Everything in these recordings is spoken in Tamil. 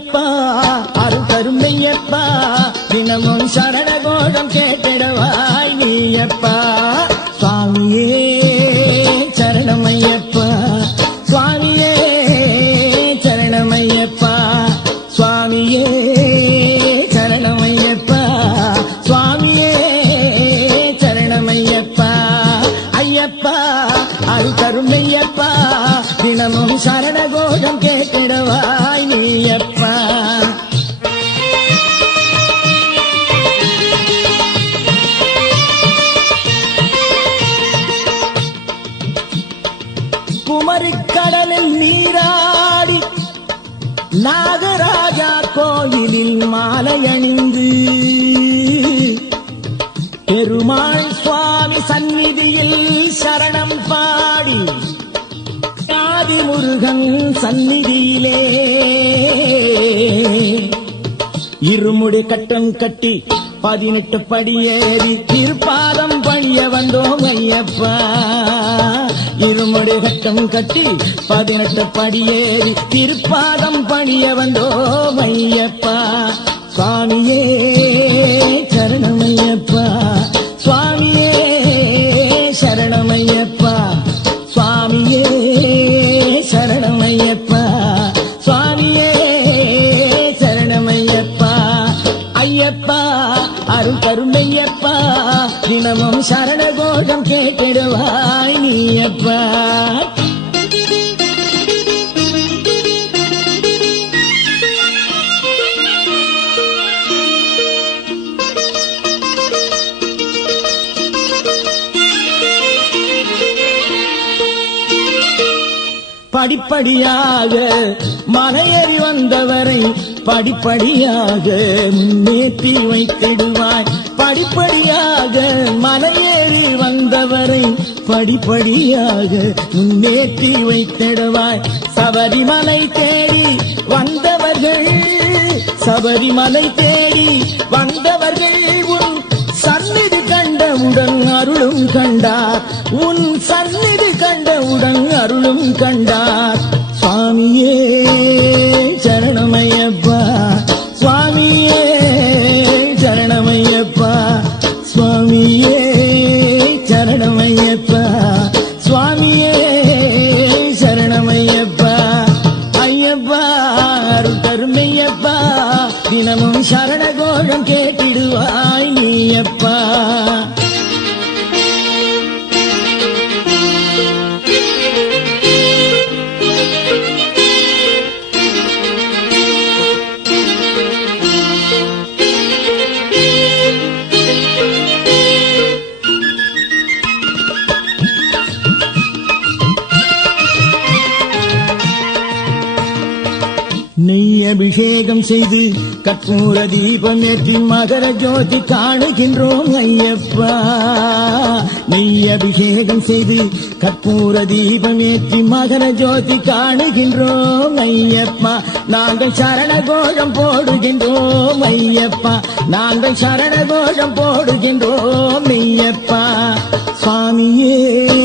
ஐயப்பா அருள் கருமையப்பா தினமும் சரணகோஷம் கேட்டிடுவாய் நீயப்பா. சுவாமியே சரணமையப்பா. சுவாமியே சரணமையப்பா. சுவாமியே சரணமையப்பா. சுவாமியே சரணமையப்பா. ஐயப்பா அருள் கருமையப்பா தினமும் சரணகோஷம் கேட்டிடவா. தியாகராஜா கோயிலில் மாலை அணிந்து பெருமாள் சுவாமி சந்நிதியில் சரணம் பாடி ஆதி முருகன் சந்நிதியிலே இருமுடி கட்டம் கட்டி பதினெட்டு படியேறி திருப்பாதம் இருமுடி கட்டம் கட்டி பதினெட்டு படியேறி திருப்பாதம் பணிய வந்தோ ஐயப்பா சுவாமியே. படிப்படியாக மலையேறி வந்தவரை படிப்படியாக முன்னேற்றி வைத்திடுவாய். படிப்படியாக மலையேறி வந்தவரை படிப்படியாக முன்னேற்றி வைத்திடுவாய். சபரிமலை தேடி வந்தவர்கள் சபரிமலை தேடி வந்தவர்கள் அருளும் கண்டார். உன் சந்நிதி கண்டவுடன் அருளும் கண்டார். சுவாமியே சரணமையப்பா. சுவாமியே சரணமையப்பா. சுவாமியே சரணமையப்பா. சுவாமியே சரணமையப்பா. ஐயப்பா அருள் தருமையப்பா தினமும் சரண கோஷம் கேட்டிடுவாய் நீயப்பா. அபிஷேகம் செய்து கற்பூர தீபம் ஏற்றி மகர ஜோதி காணுகின்றோம் ஐயப்பா. நெய் அபிஷேகம் செய்து கற்பூர தீபம் ஏற்றி மகர ஜோதி காணுகின்றோம் ஐயப்பா. நாங்கள் சரண கோஷம் போடுகின்றோம் ஐயப்பா. நாங்கள் சரண கோஷம் போடுகின்றோம் ஐயப்பா. சுவாமியே.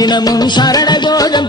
தினமும் சரண கோஷம்